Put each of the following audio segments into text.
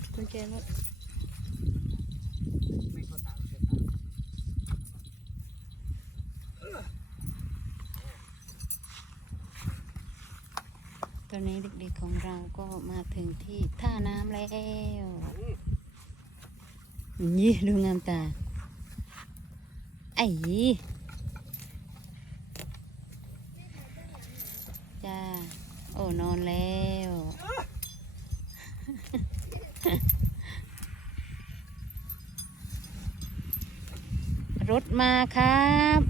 ถกุญแจรถไม่เข้าตามเสียตามตอนนี้เด็กๆของเราก็มาถึงที่ท่าน้ำแล้วนี่ดูงามตา ไอ้จ้า โอ้นอนแล้ว รถมาครับ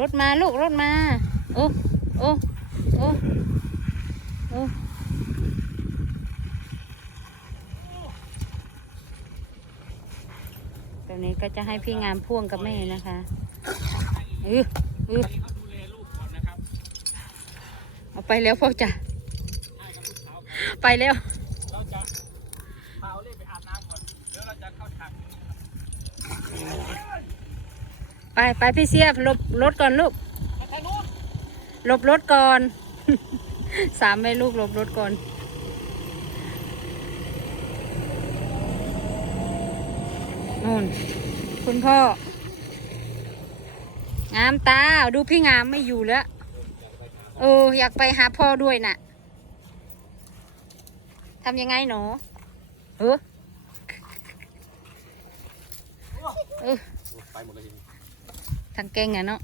รถมาลูกรถมา โอ้ โอ้ โอ้ โอ้ตอนนี้ก็จะให้พี่งามพ่วงกับแม่นะคะเออเออเอาไปแล้วพ่อจ้ะไปแล้ว ไปไปพี่เสียบลบรถก่อนลูกหลบรถก่อน สามแม่ลูกหลบรถก่อนนู่นคุณพ่องามตา ดูพี่งามไม่อยู่แล้วเอออยากไปหาพ่อด้วยน่ะทำยังไงหนูเออ เออไปหมดเลยทางเก่งอะเนาะ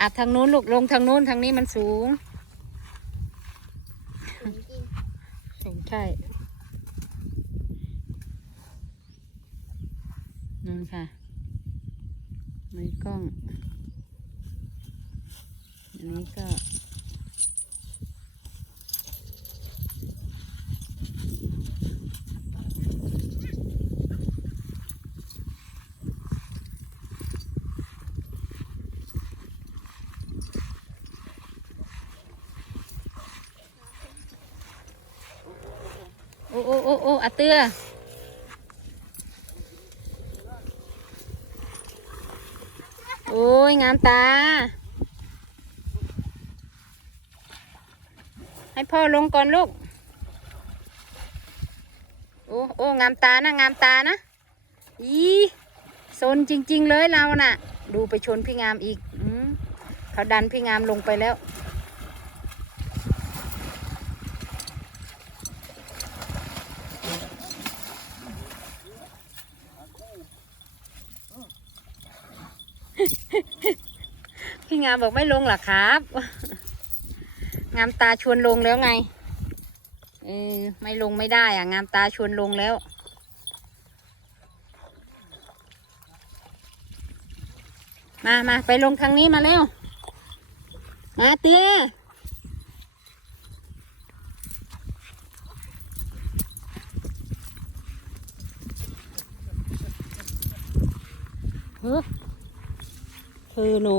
อาบทางนู้นลูกลงทางนู้นทางนี้มันสูง สูงใช่นั่นค่ะมือกล้อง อันนี้ก็ โอ้โอ้โอ้อ้อาเตือโอ้ย งามตา ให้พ่อลงก่อนลูก โอ้โอ้งามตานะ งามตานะ อีโซนจริง ๆ เลยเราน่ะ ดูไปชนพี่งามอีกอเขาดันพี่งามลงไปแล้ว พี่งามบอกไม่ลงหรอครับ งามตาชวนลงแล้วไงเออไม่ลงไม่ได้อะ งามตาชวนลงแล้ว มามาไปลงทางนี้มาเร็วมาเตี้ยเฮ้อคือหนู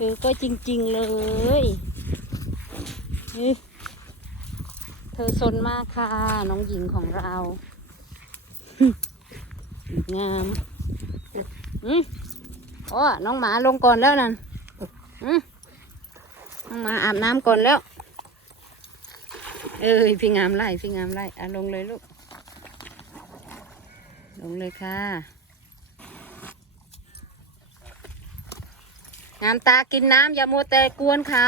คือก็จริง ๆ เลยเฮ้ยเธอสนมากค่ะ น้องหญิงของเรางามอืมโอ้น้องหมาลงก่อนแล้วนั่นอืมน้องหมาอาบน้ำก่อนแล้ว เอ้ยพี่งามไล่พี่งามไล่อะลงเลยลูก ลงเลยค่ะ งามตากินน้ำอย่ามัวแต่กวนเขา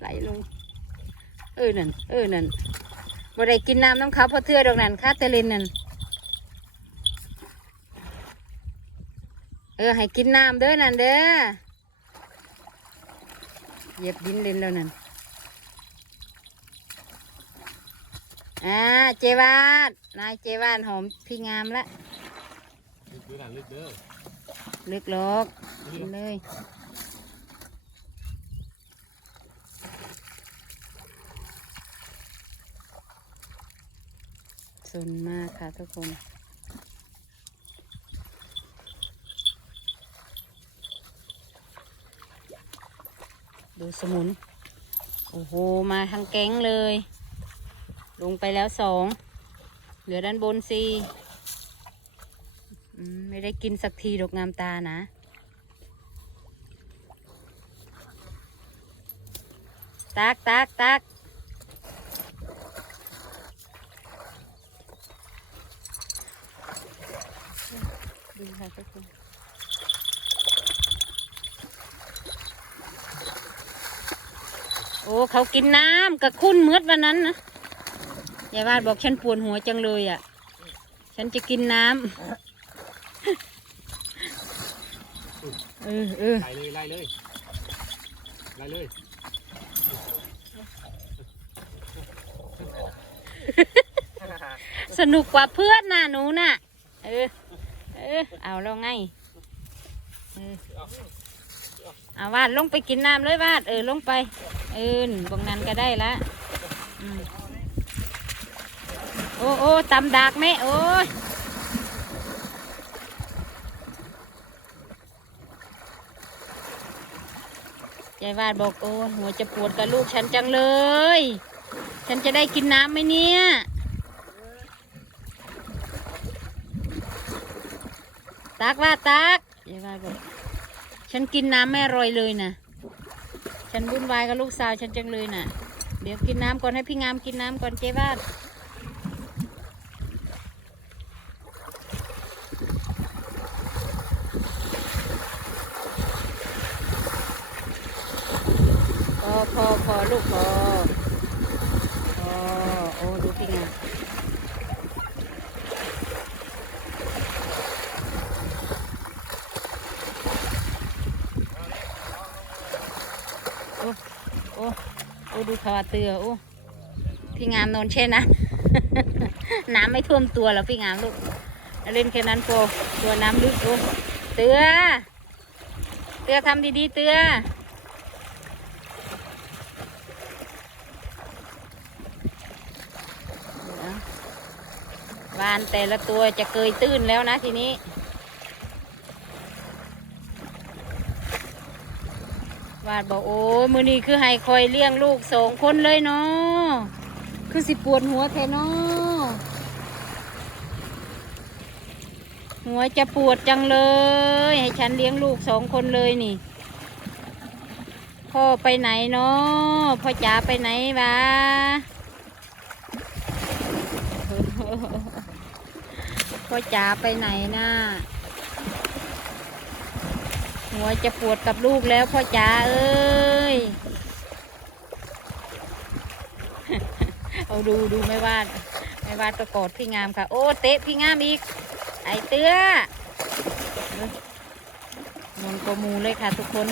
ไหลลง เออนั่นเออนั่นบ่ได้กินน้ำน้ำเขาเพราะเทื่อดอกนั่นค่าเตลินนั่นเออให้กินน้ำเด้อนั่นเด้อเหยียบดินเล่นแล้วนั่นอ่าเจวาดนายเจวาดหอมพี่งามละลึกด้วยนะลึกเด้อ ลึกลอกกินเลยสนมากค่ะทุกคนดูสมุน โอ้โห มาทางแก๊งเลย ลงไปแล้วสอง เหลือด้านบนสี่ ไม่ได้กินสักทีดอกงามตานะ ตักตักตักดูค่ะทุกคนโอ้ เขากินน้ำกระคุ้นมืดวันนั้นนะยายบานบอกฉันปวดหัวจังเลยอะ ฉันจะกินน้ำ เออเออไล่เลยไล่เลยไล่เลยสนุกกว่าเพื่อนน่ะหนูน่ะ เออ เออ เอาแล้วไงเออเอาวาดลงไปกินน้ำเลยวาดเออลงไป เออบางนั้นก็ได้ละอืมโอ้โอ้ตำดากไหมโอ้ย ใจวาดบอกโอ้หัวจะปวดกับลูกฉันจังเลย ฉันจะได้กินน้ำไหมเนี่ยตักว่าตักยายว่าบอกฉันกินน้ำไม่อร่อยเลยนะฉันวุ่นวายกับลูกสาวฉันจังเลยน่ะ เดี๋ยวกินน้ำก่อนให้พี่งามกินน้ำก่อนเจ๊บ้านพอพอพอลูกพอพอโอ้ดูพี่งาม โอ้โอ้โอ้ ดูขาวาเตือโอ้พี่งามนอนเช่นนะ น้ำไม่ท่วมตัวแล้วพี่งามลูก เล่นแค่นั้นพอตัวน้ำลึกโอ้เตือ เตือทำดีๆเตือวานแต่ละตัวจะเกยตื้นแล้วนะทีนี้ วาดบอกโอ้ยมือนี้คือให้คอยเลี้ยงลูกสองคนเลยเนาะคือสิปวดหัวแท้เนาะหัวจะปวดจังเลย ให้ฉันเลี้ยงลูกสองคนเลยนี่ พ่อไปไหนเนาะพ่อจ๋าไปไหนวะพ่อจ๋าไปไหนน่ะ หัวจะปวดกับลูกแล้วพ่อจ๋าเอ้ย เอาดูดูไม่วาดไม่วาดก็กอดพี่งามค่ะ โอ้เตะพี่งามอีก ไอเตื้อนนกมูเลยค่ะทุกคน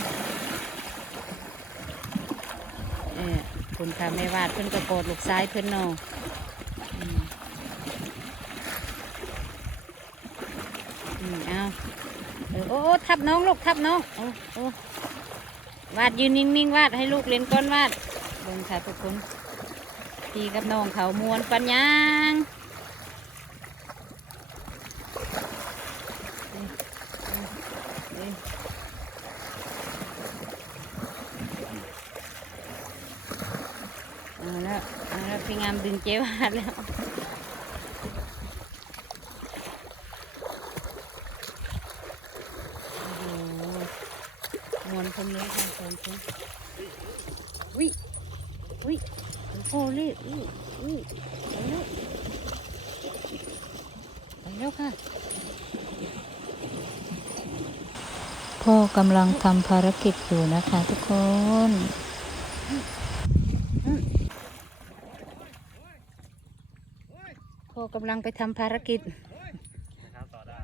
เออคุณค่ะไม่วาดเพื่อนก็กอดลูกซ้ายเพื่อนนออืมอืมเอา เออโอ้โอ้ ทับน้องลูกทับน้องโอ้โอ้วาดยืนนิ่งๆวาดให้ลูกเล่นก้อนวาดเบิ่งค่ะทุกคนพี่กับน้องเขามวนปัญญางเอ้ยเอ้ยเอาแล้วเอาแล้วพี่งามดึงเจ๊วาดแล้ว โอ้โหมวน คนนี้ค่ะคนคนวิวิโอ้เลยอุ้ยอุ้ยไปแล้วไปแล้วค่ะ พ่อกำลังทำภารกิจอยู่นะคะทุกคนพ่อกำลังไปทำภารกิจ น้ำต่อได้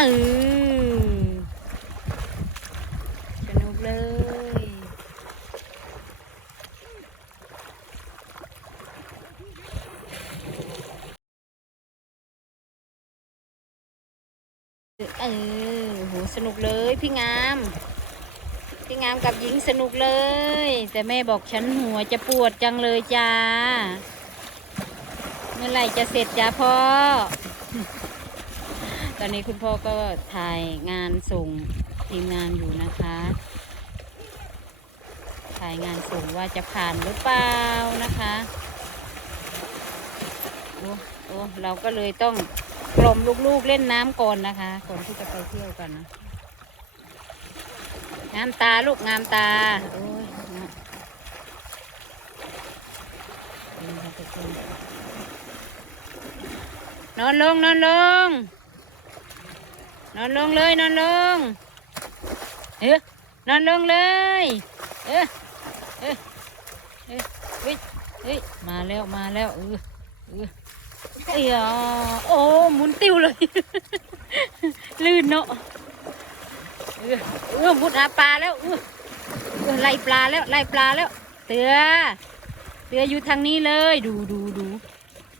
เออสนุกเลยเออโหสนุกเลยพี่งาม พี่งามกับหญิงสนุกเลย แต่แม่บอกฉันหัวจะปวดจังเลยจ้า เมื่อไหร่จะเสร็จจ้าพ่อ ตอนนี้คุณพ่อก็ถ่ายงานส่งทีมงานอยู่นะคะ ถ่ายงานส่งว่าจะผ่านหรือเปล่านะคะโอ้โอ้เราก็เลยต้องกล่อมลูกๆเล่นน้ำก่อนนะคะก่อนที่จะไปเที่ยวกันนะงามตาลูกงามตาโอ้ยนาะนี่ค่ะทุกคนนอนลงนอนลง นอนลงเลยนอนลง เอ๊ะนอนลงเลย เอ๊ะเอ๊ะเอ๊ะเฮ้ยเฮ้ยมาแล้วมาแล้วเออเออเอ้ยอะโอ้หมุนติ้วเลย ลื่นเนาะเออเออมุดหาปลาแล้วเออเออไล่ปลาแล้วไล่ปลาแล้วเตือเตืออยู่ทางนี้เลย ดูดูดู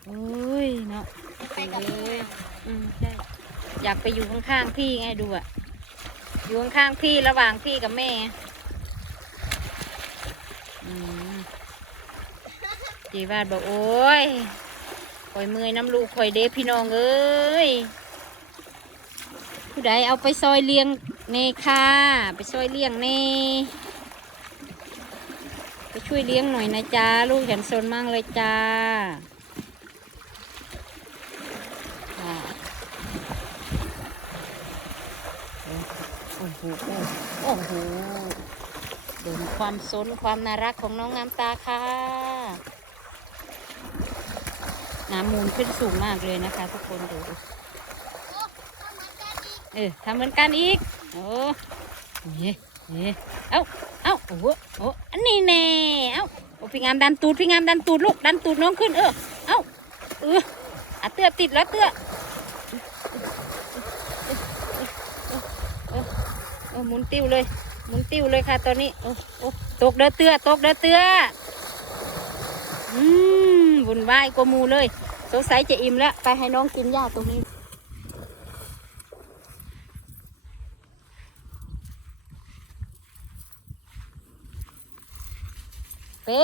โอ้ยเนาะเอ้ยอืมใช่ อยากไปอยู่ข้างๆพี่ไงดูอะอยู่ข้างๆพี่ระหว่างพี่กับแม่จีวาดบอกโอ้ยคอยเมื่อยน้ำลูกคอยเด้พี่น้องเอ้ยผู้ใดเอาไปซอยเลี้ยงเนค่ะ ไปซอยเลี้ยงเนไปช่วยเลี้ยงหน่อยนะจ๊ะลูกฉันสนมากเลยจ้า โอ้โหโอ้โหดูความสนความน่ารักของน้องงามตาค่ะ น้ำมูลขึ้นสูงมากเลยนะคะ ทุกคนดูเออทำเหมือนกันอีก โอ้เย่เย่เอ้าเอ้าโอ้โหโอ้อันนี้แน่เอ้าโอ้พี่งามดันตูดพี่งามดันตูดลูกดันตูดน้องขึ้นเออเอ้าเอออะเตื้อติดแล้วเตื้อเออ หมุนติ้วเลยหมุนติ้วเลยค่ะตอนนี้โอ้โอ้ตกเด้อเตื้อตกเด้อเตื้ออืมวุ่นวายกว่าหมูเลยสงสัยจะอิ่มแล้ว ไปให้น้องกินหญ้าตรงนี้ เป้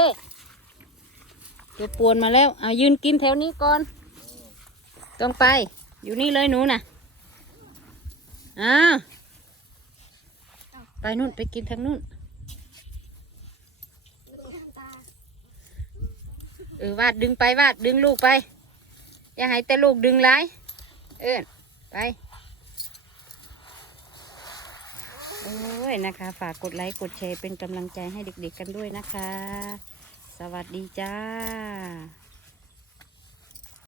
ตัวปวนมาแล้วเอายืนกินแถวนี้ก่อนต้องไป อยู่นี่เลยหนูน่ะอ่า ไปนู่นไปกินทางนู่น เออวาดดึงไปวาดดึงลูกไป อย่าให้แต่ลูกดึงไรเออไป โอ้ยนะคะ ฝากกดไลค์กดแชร์เป็นกำลังใจให้เด็กๆกันด้วยนะคะ สวัสดีจ้า